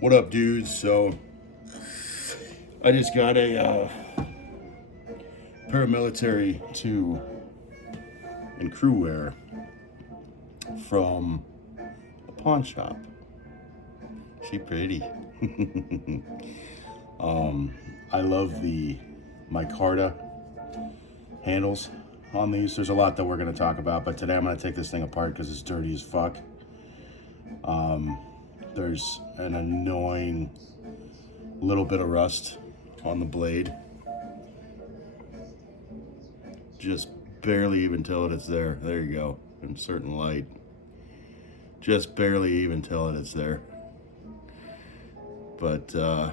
What up, dudes? So I just got a paramilitary 2 and crew wear from a pawn shop. She pretty. I love the micarta handles on these. There's a lot that we're going to talk about, but today I'm going to take this thing apart because it's dirty as fuck. There's an annoying little bit of rust on the blade. Just barely even tell it it's there. There you go. In certain light. Just barely even tell it it's there. But today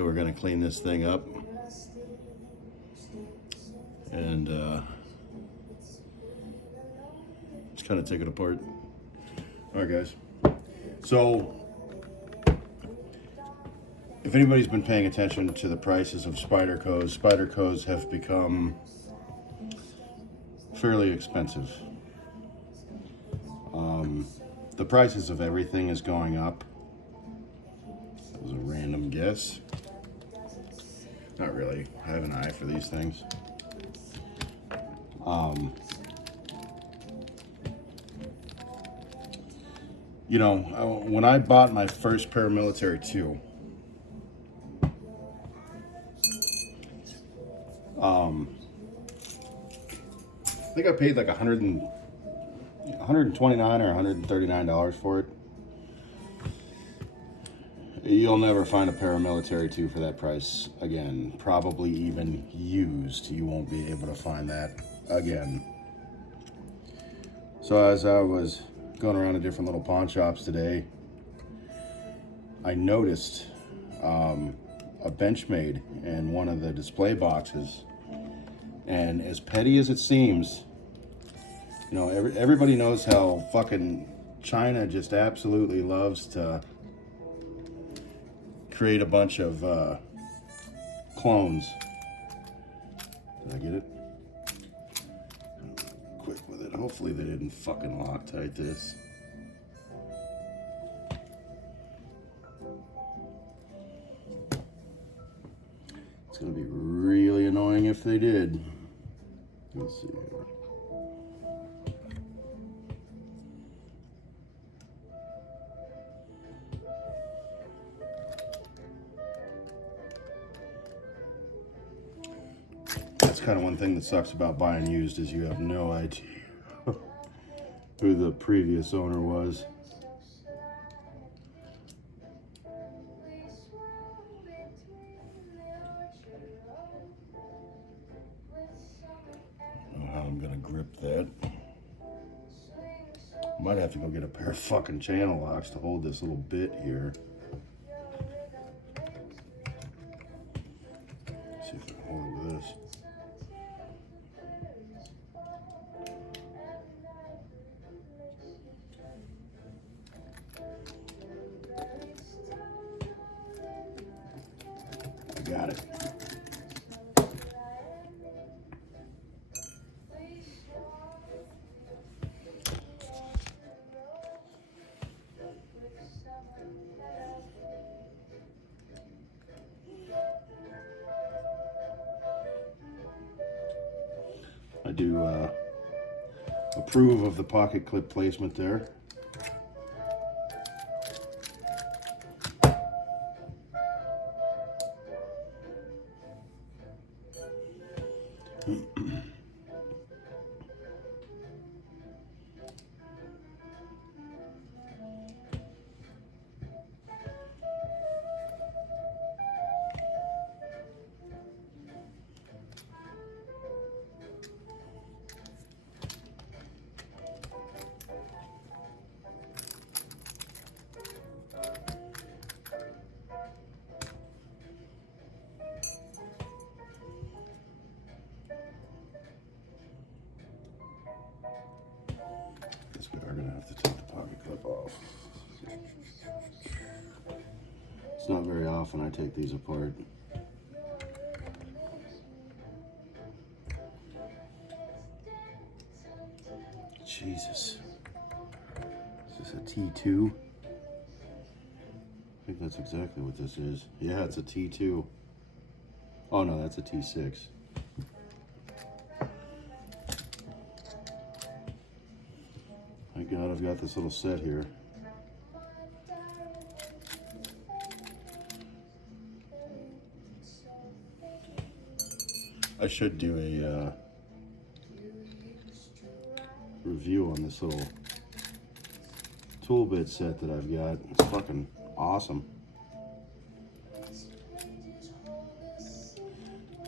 we're going to clean this thing up. And just kind of take it apart. Alright, guys. So, if anybody's been paying attention to the prices of Spydercos have become fairly expensive. The prices of everything is going up. That was a random guess. Not really. I have an eye for these things. You know, when I bought my first paramilitary 2, I think I paid like $129 or $139 for it. You'll never find a paramilitary 2 for that price again. Probably even used. You won't be able to find that again. So as I was going around to different little pawn shops today, I noticed a Benchmade in one of the display boxes. And as petty as it seems, you know, everybody knows how fucking China just absolutely loves to create a bunch of clones. Did I get it? Quick with it. Hopefully they didn't fucking Loctite this. It's gonna be really annoying if they did. Let's see here. That's kind of one thing that sucks about buying used is you have no idea who the previous owner was. I don't know how I'm gonna grip that. Might have to go get a pair of fucking channel locks to hold this little bit here. Let's see if I can hold it with this. I got it. I do approve of the pocket clip placement there. Guess we are gonna have to take the pocket clip off. It's not very often I take these apart. Jesus. Is this a T2? I think that's exactly what this is. Yeah, it's a T2. Oh no, that's a T6. Thank God I've got this little set here. I should do a review on this little tool bit set that I've got. It's fucking awesome.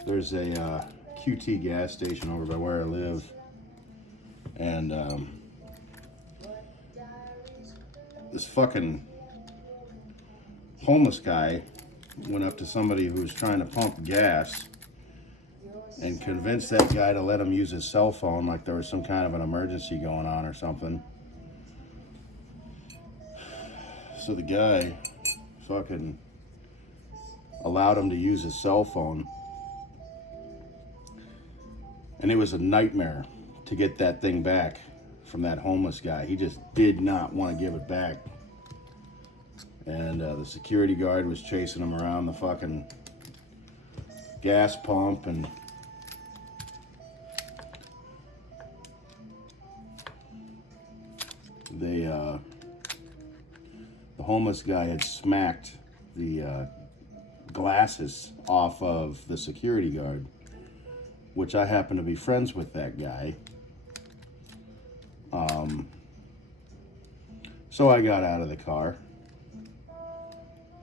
There's a QT gas station over by where I live, and this fucking homeless guy went up to somebody who was trying to pump gas and convinced that guy to let him use his cell phone like there was some kind of an emergency going on or something. So the guy fucking allowed him to use his cell phone. And it was a nightmare to get that thing back from that homeless guy. He just did not want to give it back. And the security guard was chasing him around the fucking gas pump, and the homeless guy had smacked the glasses off of the security guard, which I happen to be friends with that guy. So I got out of the car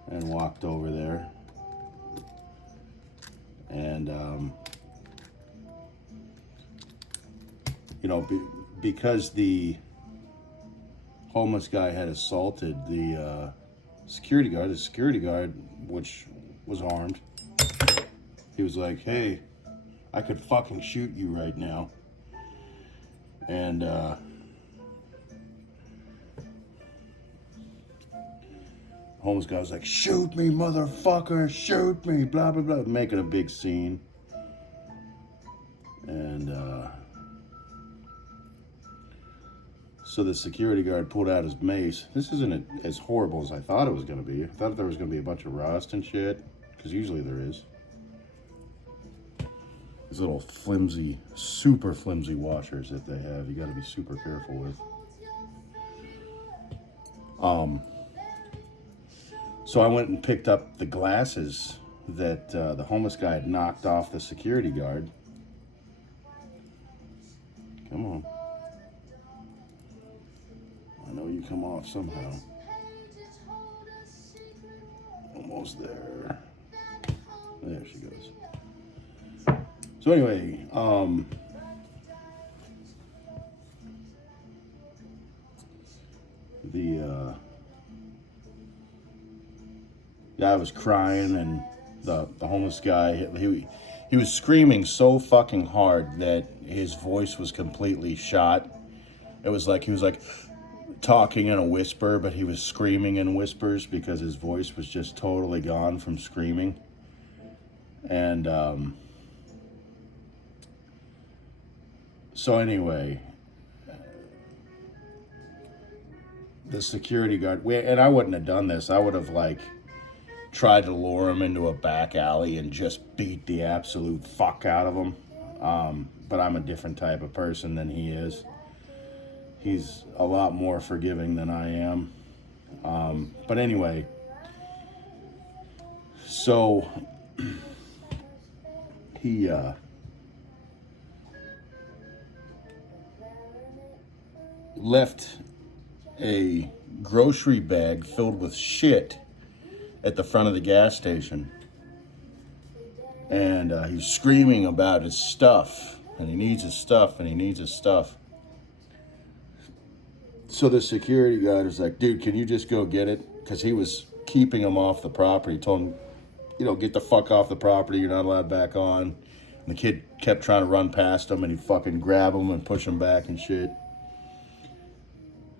and walked over there, and you know, because the homeless guy had assaulted the security guard, which was armed, he was like, "Hey, I could fucking shoot you right now." And homeless guy was like, "Shoot me, motherfucker, shoot me," blah, blah, blah, making a big scene. And so the security guard pulled out his mace. This isn't as horrible as I thought it was going to be. I thought there was going to be a bunch of rust and shit, because usually there is. These little flimsy, super flimsy washers that they have, you got to be super careful with. So I went and picked up the glasses that the homeless guy had knocked off the security guard. Come on. I know you come off somehow. Almost there. There she goes. So anyway, the guy was crying, and the homeless guy, he was screaming so fucking hard that his voice was completely shot. It was like he was like talking in a whisper, but he was screaming in whispers because his voice was just totally gone from screaming. And so anyway, the security guard, and I wouldn't have done this. I would have like tried to lure him into a back alley and just beat the absolute fuck out of him. But I'm a different type of person than he is. He's a lot more forgiving than I am. But anyway, so he left a grocery bag filled with shit at the front of the gas station. And he's screaming about his stuff, and he needs his stuff, and he needs his stuff. So the security guard was like, "Dude, can you just go get it?" Because he was keeping him off the property. He told him, you know, "Get the fuck off the property. You're not allowed back on." And the kid kept trying to run past him, and he'd fucking grab him and push him back and shit.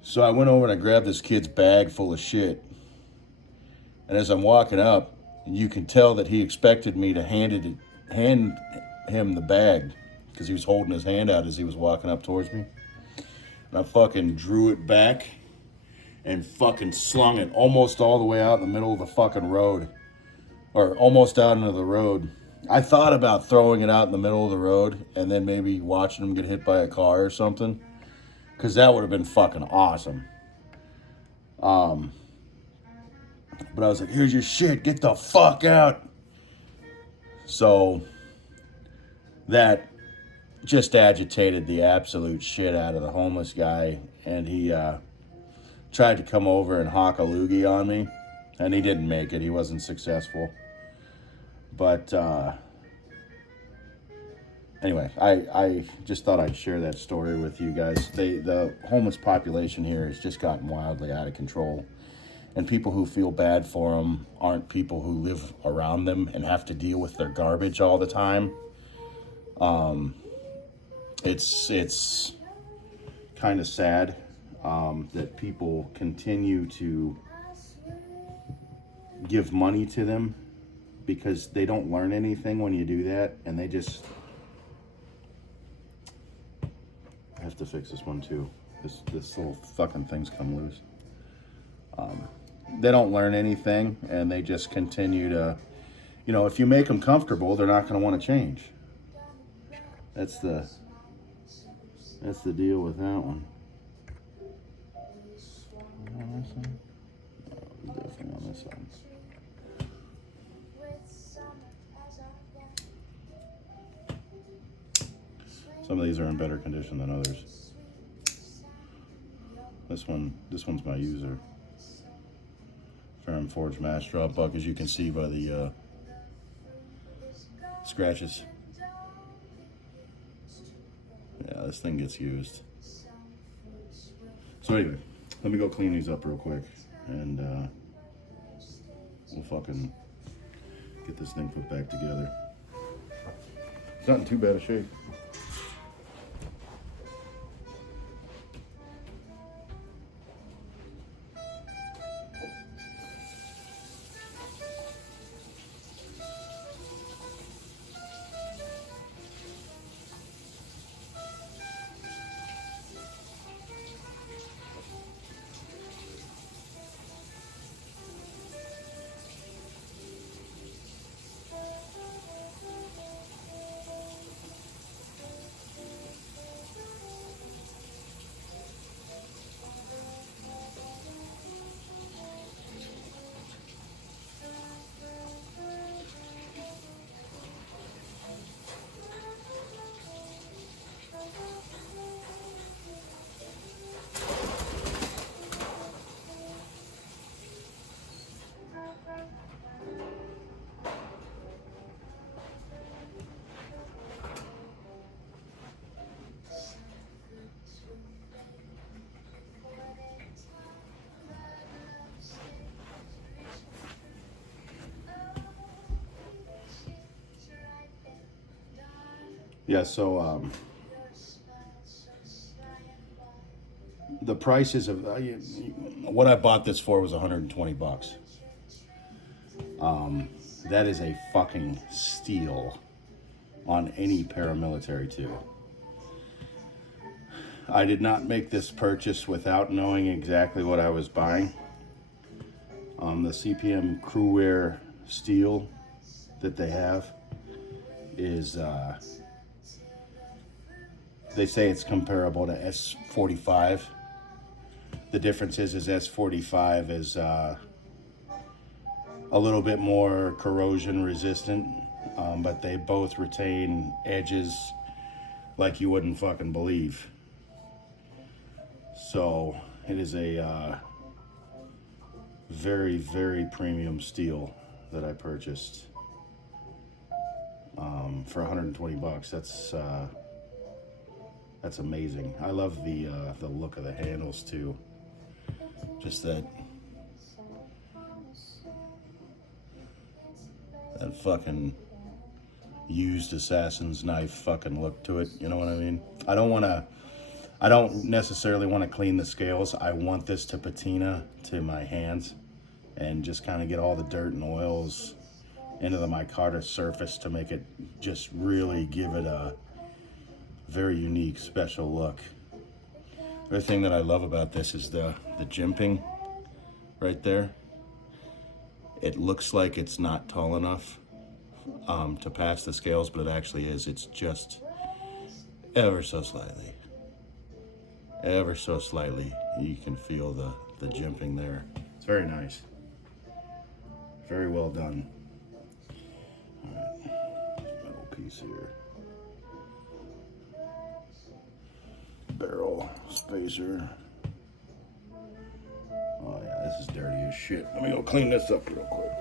So I went over and I grabbed this kid's bag full of shit. And as I'm walking up, you can tell that he expected me to hand him the bag, because he was holding his hand out as he was walking up towards me. And I fucking drew it back, and fucking slung it almost all the way out in the middle of the fucking road. Or almost out into the road. I thought about throwing it out in the middle of the road and then maybe watching him get hit by a car or something. Because that would have been fucking awesome. But I was like, here's your shit, get the fuck out. So that just agitated the absolute shit out of the homeless guy. And he tried to come over and hawk a loogie on me. And he didn't make it, he wasn't successful. But anyway, I just thought I'd share that story with you guys. The homeless population here has just gotten wildly out of control. And people who feel bad for them aren't people who live around them and have to deal with their garbage all the time. It's kind of sad that people continue to give money to them because they don't learn anything when you do that, and they just... I have to fix this one too. This little fucking thing's come loose. They don't learn anything, and they just continue to, you know, if you make them comfortable, they're not going to want to change. That's the deal with that one. On this one? No, definitely on this one. Some of these are in better condition than others. This one's my user. Ferrum Forge Mass Drop Buck, as you can see by the scratches. Yeah, this thing gets used. So anyway, let me go clean these up real quick, and we'll fucking get this thing put back together. It's not in too bad a shape. Yeah, so the prices of what I bought this for was $120. That is a fucking steal on any paramilitary tool. I did not make this purchase without knowing exactly what I was buying. The CPM Crewwear steel that they have is they say it's comparable to S45. The difference is S45 is a little bit more corrosion resistant, but they both retain edges like you wouldn't fucking believe. So it is a very, very premium steel that I purchased for $120. That's amazing. I love the look of the handles too. Just that fucking used assassin's knife fucking look to it. You know what I mean? I don't necessarily want to clean the scales. I want this to patina to my hands and just kind of get all the dirt and oils into the micarta surface to make it just really give it a very unique, special look. The other thing that I love about this is the jimping. right there, it looks like it's not tall enough to pass the scales, but it actually is. It's just ever so slightly. Ever so slightly. You can feel the jimping there. It's very nice. Very well done. Alright, metal piece here. Barrel spacer. Oh yeah, this is dirty as shit. Let me go clean this up real quick.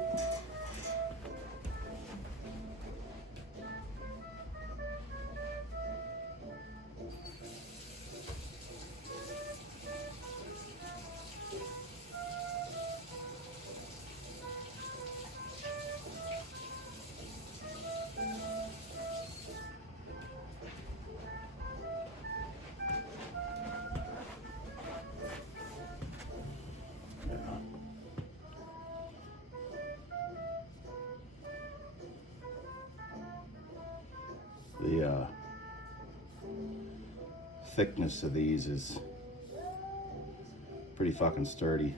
The thickness of these is pretty fucking sturdy.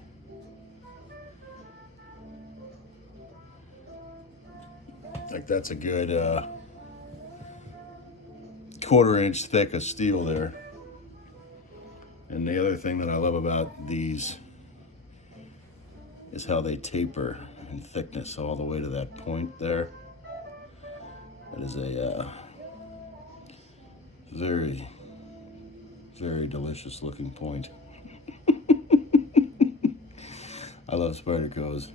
Like that's a good 1/4 inch thick of steel there. And the other thing that I love about these is how they taper in thickness all the way to that point there. That is a very, very delicious looking point. I love Spydercos.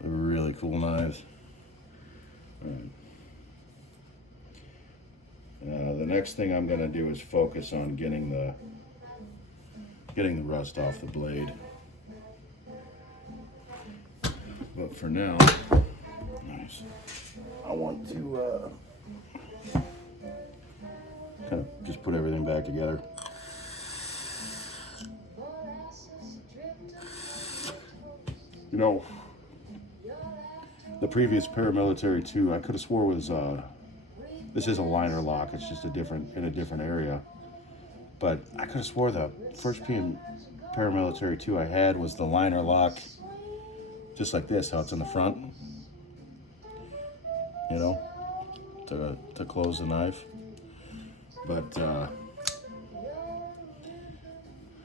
They're really cool knives. Right. The next thing I'm going to do is focus on getting the rust off the blade. But for now, nice. I want to kind of just put everything back together. You know, the previous paramilitary 2, I could have swore was this is a liner lock. It's just in a different area. But I could have swore the first paramilitary 2 I had was the liner lock, just like this, how it's in the front. You know, to close the knife. But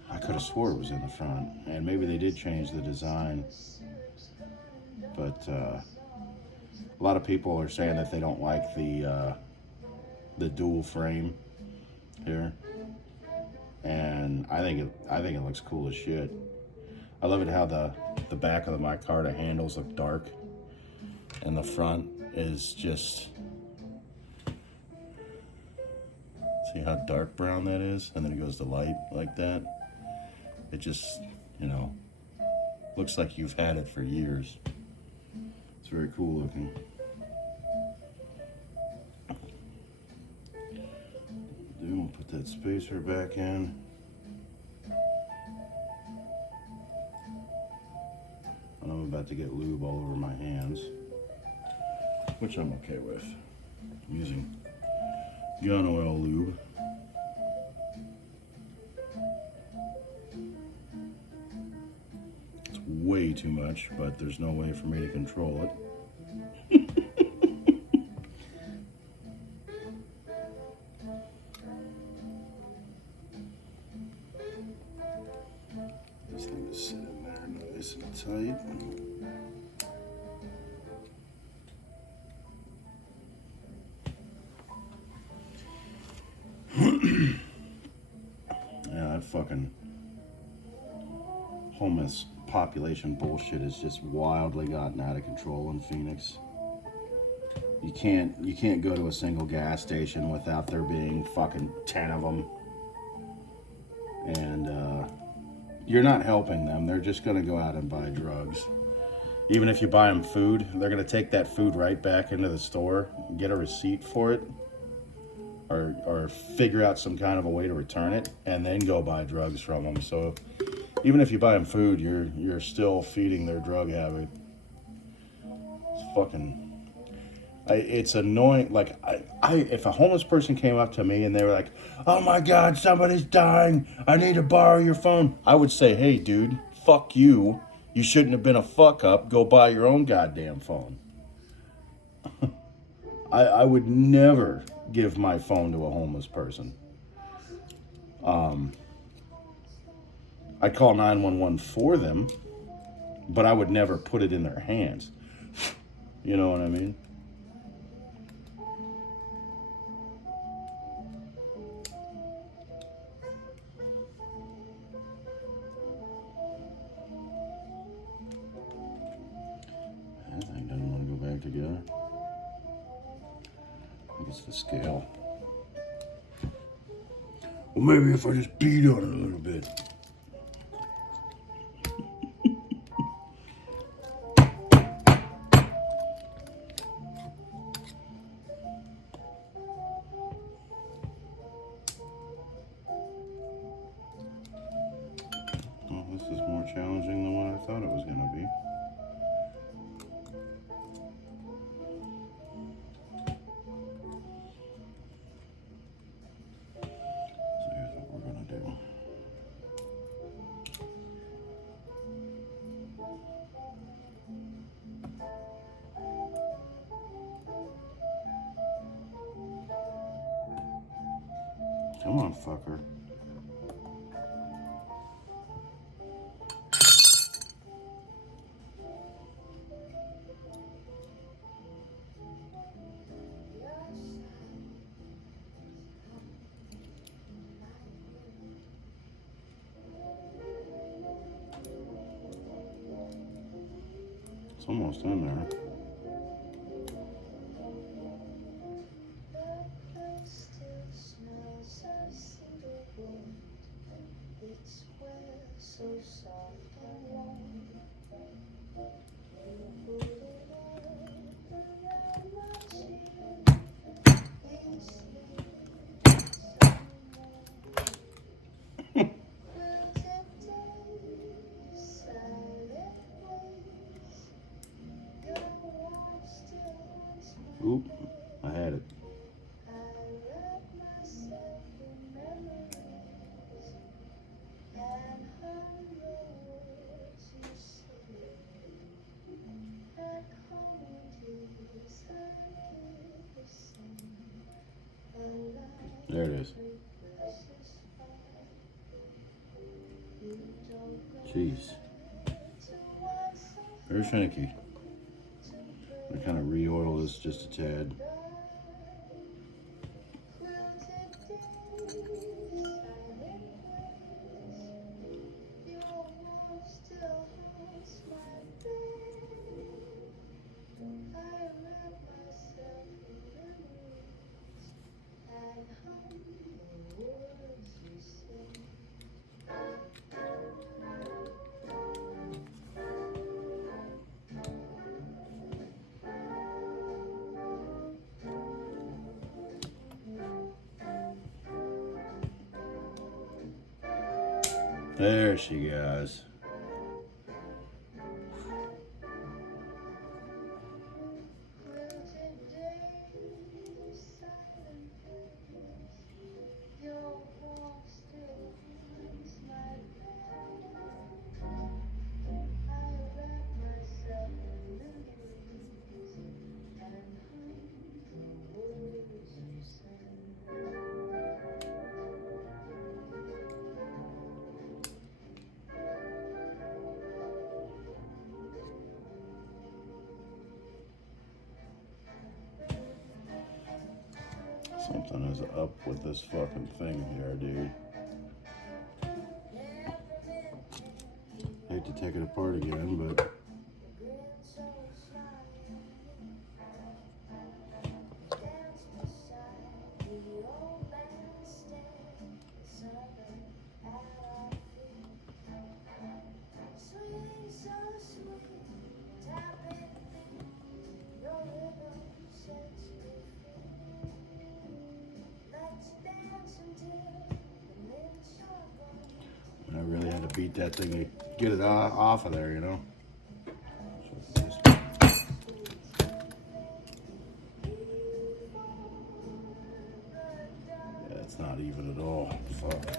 I could have swore it was in the front, and maybe they did change the design. But a lot of people are saying that they don't like the dual frame here, and I think it looks cool as shit. I love it how the back of the micarta handles look dark, and the front is just, see how dark brown that is, and then it goes to light like that. It just, you know, looks like you've had it for years. It's very cool looking. We'll put that spacer back in. And I'm about to get lube all over my hands, which I'm okay with. I'm using gun oil lube. It's way too much, but there's no way for me to control it. This thing is sitting there nice and tight. Yeah, that fucking homeless population bullshit has just wildly gotten out of control in Phoenix. You can't go to a single gas station without there being fucking 10 of them. And you're not helping them. They're just going to go out and buy drugs. Even if you buy them food, they're going to take that food right back into the store, get a receipt for it, or figure out some kind of a way to return it, and then go buy drugs from them. So even if you buy them food, you're still feeding their drug habit. It's fucking... it's annoying. Like, if a homeless person came up to me and they were like, "Oh my God, somebody's dying, I need to borrow your phone," I would say, "Hey dude, fuck you. You shouldn't have been a fuck up. Go buy your own goddamn phone. I would never give my phone to a homeless person. I'd call 911 for them, but I would never put it in their hands. You know what I mean? That thing doesn't want to go back together. I think it's the scale. Well, maybe if I just beat on it a little bit. Oh, this is more challenging than what I thought it was going to be. Come on, fucker. It's almost in there. Oop, I had it. There it is. Jeez. Very finicky. I kind of re-oil this just a tad. There she goes. Something is up with this fucking thing here, dude. Hate to take it apart again, but I really had to beat that thing to get it off of there, you know. Yeah, it's not even at all. Fuck.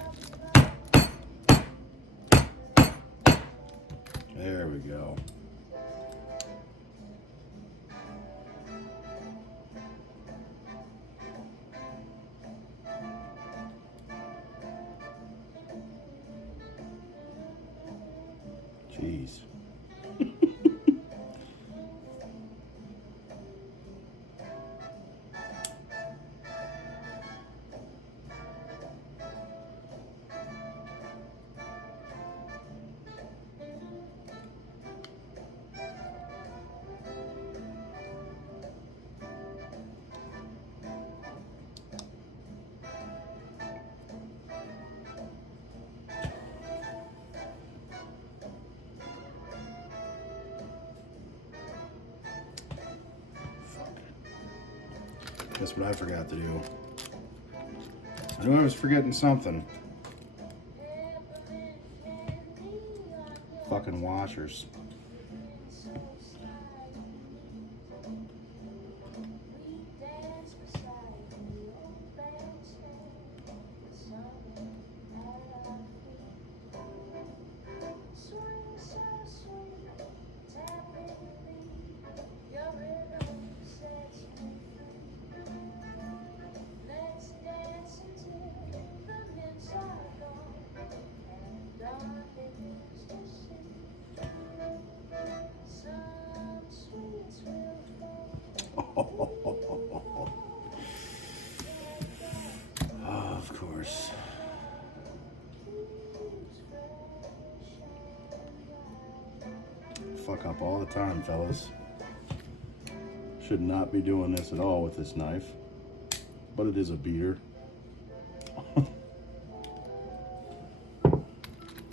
There we go. Jeez. Guess what I forgot to do? I knew I was forgetting something. Fucking washers. Of course. Fuck up all the time, fellas. Should not be doing this at all with this knife, but it is a beater.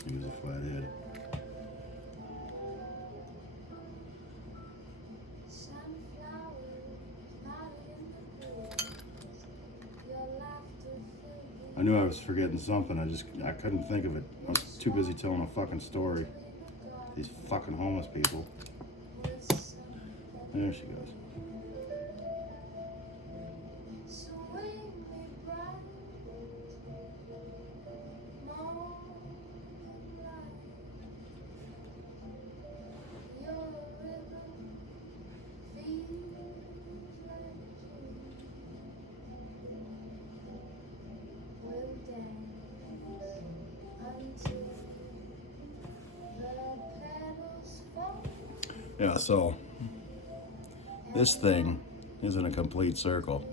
Use a flathead. I knew I was forgetting something. I couldn't think of it. I was too busy telling a fucking story. These fucking homeless people. There she goes. Yeah, so this thing isn't a complete circle.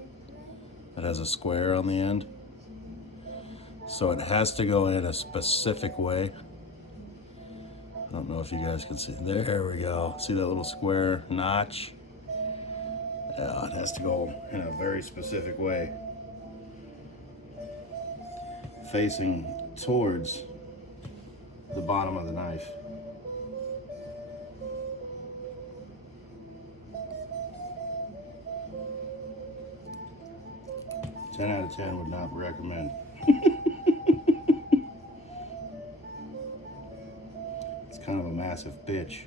It has a square on the end. So it has to go in a specific way. I don't know if you guys can see. There we go. See that little square notch? Yeah, it has to go in a very specific way. Facing towards the bottom of the knife. 10 out of 10 would not recommend. It's kind of a massive bitch.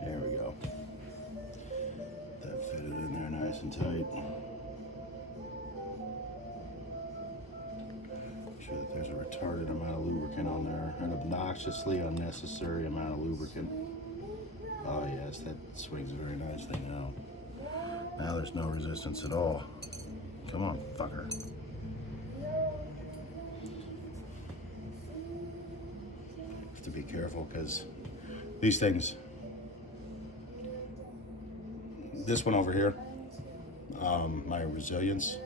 There we go. That fitted in there nice and tight. Make sure that there's a retarded amount of lubricant on there, an obnoxiously unnecessary amount of lubricant. Oh yes, that swings very nicely now. Now there's no resistance at all. Come on, fucker. Have to be careful because these things, this one over here, my resilience,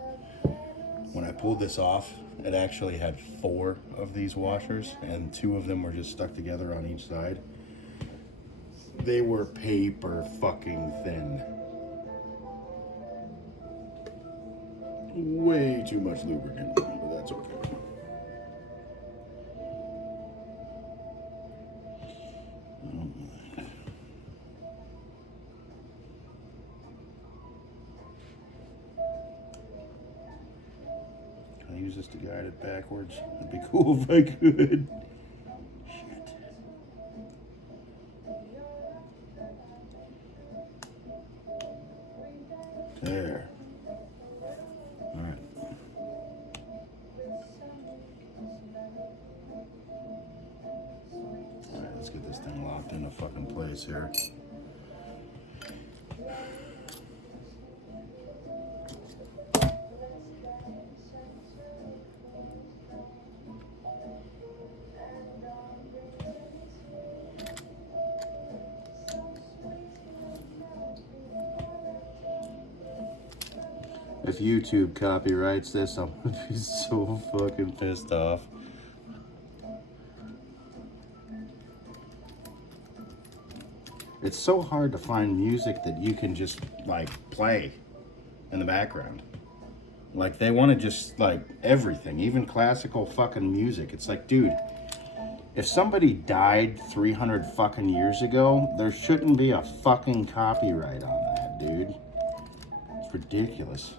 when I pulled this off, it actually had 4 of these washers and 2 of them were just stuck together on each side. They were paper fucking thin. Way too much lubricant, but that's okay. Can I use this supposed to guide it backwards. It'd be cool if I could. Shit. There. Alright. Alright, let's get this thing locked into fucking place here. If YouTube copyrights this, I'm gonna be so fucking pissed off. It's so hard to find music that you can just like play in the background. Like they want to just like everything, even classical fucking music. It's like, dude, if somebody died 300 fucking years ago, there shouldn't be a fucking copyright on that, dude. It's ridiculous.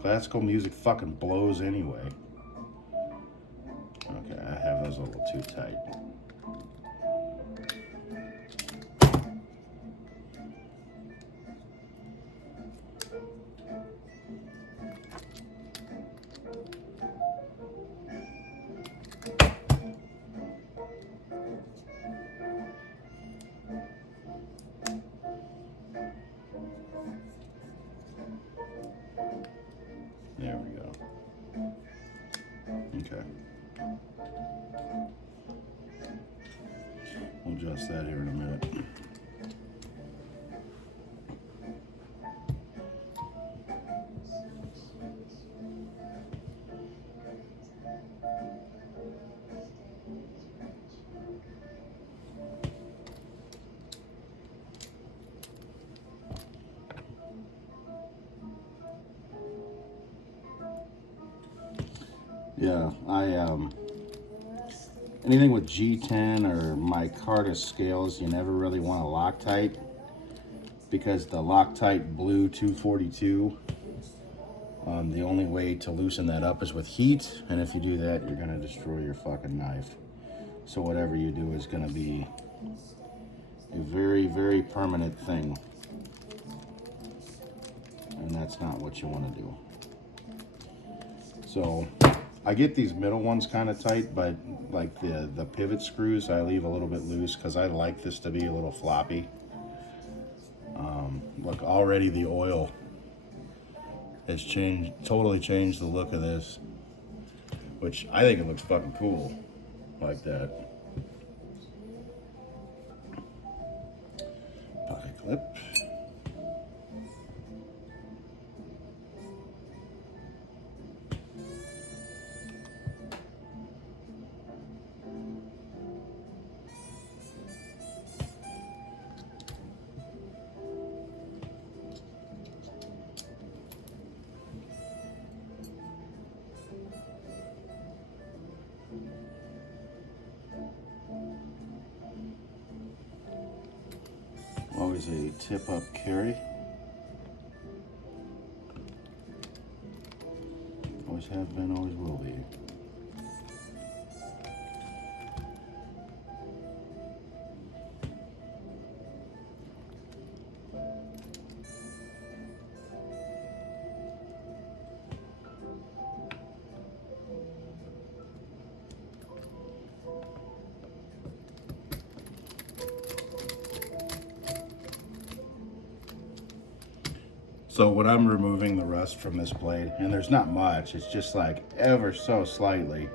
Classical music fucking blows anyway. Okay, I have those a little too tight. There we go. Okay. We'll adjust that here in a minute. Yeah, anything with G10 or micarta scales, you never really want a Loctite, because the Loctite Blue 242, the only way to loosen that up is with heat, and if you do that, you're gonna destroy your fucking knife. So whatever you do is gonna be a very, very permanent thing, and that's not what you want to do. So I get these middle ones kind of tight, but like the pivot screws, I leave a little bit loose because I like this to be a little floppy. Look, already the oil has totally changed the look of this, which I think it looks fucking cool like that. Pocket clip. Always a tip-up carry. Always have been, always will be. So when I'm removing the rust from this blade, and there's not much, it's just like ever so slightly,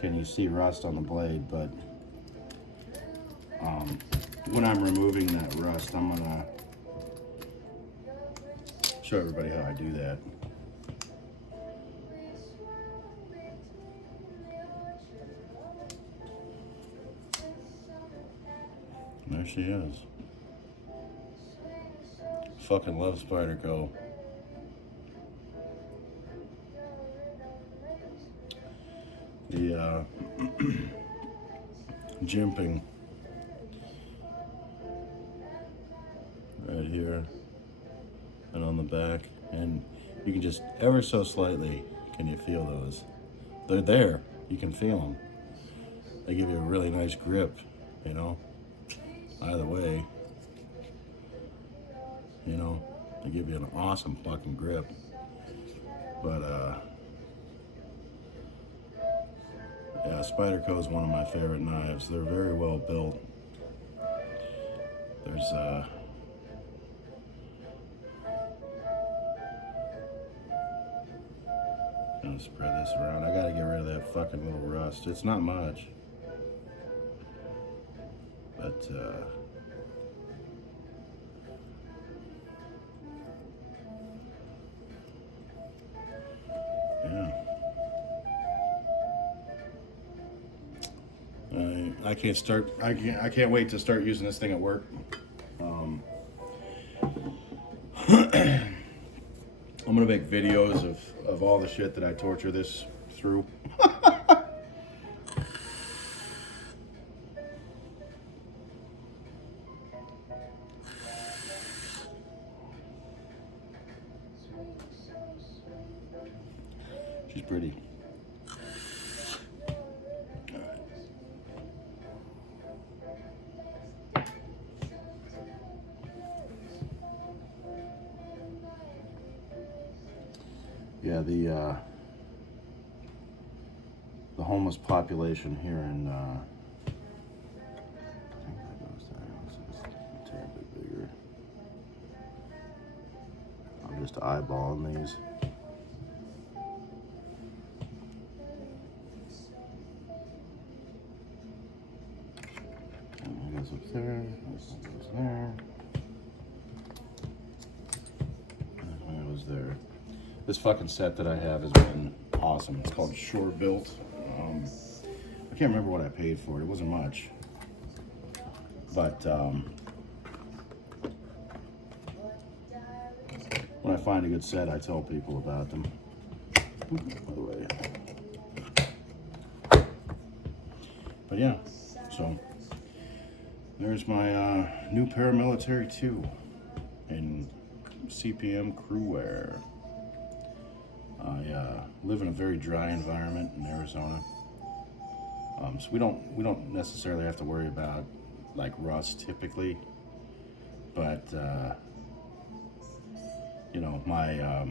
can you see rust on the blade, but when I'm removing that rust, I'm gonna show everybody how I do that. There she is. Fucking love Spyderco. The jimping right here and on the back, and you can just ever so slightly Can you feel those? They're there. You can feel them. They give you a really nice grip, you know. Either way, you know, they give you an awesome fucking grip. But yeah, Spyderco is one of my favorite knives. They're very well built. There's gonna spread this around. I gotta get rid of that fucking little rust. It's not much, but yeah. I can't wait to start using this thing at work. I'm gonna make videos of all the shit that I torture this through. She's pretty. Yeah, the homeless population here in I think that goes there. This is a tad bit bigger. I'm just eyeballing these. And it goes up there. This one goes there. And it goes there. This fucking set that I have has been awesome. It's called Shore Built. I can't remember what I paid for it. It wasn't much. But when I find a good set, I tell people about them. By the way. But yeah, so there's my new Paramilitary 2 in CPM crew wear. I live in a very dry environment in Arizona, so we don't necessarily have to worry about like rust typically, but you know, my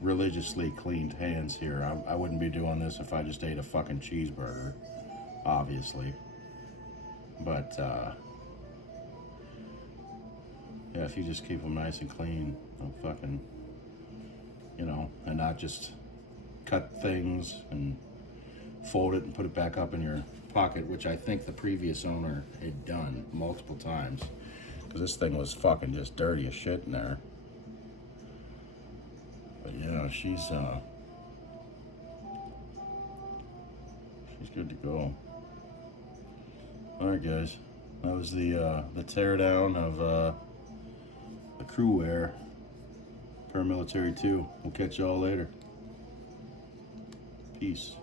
religiously cleaned hands here. I wouldn't be doing this if I just ate a fucking cheeseburger, obviously, but yeah, if you just keep them nice and clean, they'll fucking, you know, and not just cut things and fold it and put it back up in your pocket, which I think the previous owner had done multiple times, because this thing was fucking just dirty as shit in there. But yeah, she's good to go. All right, guys, that was the teardown of the crew wear Paramilitary 2. We'll catch y'all later. Peace.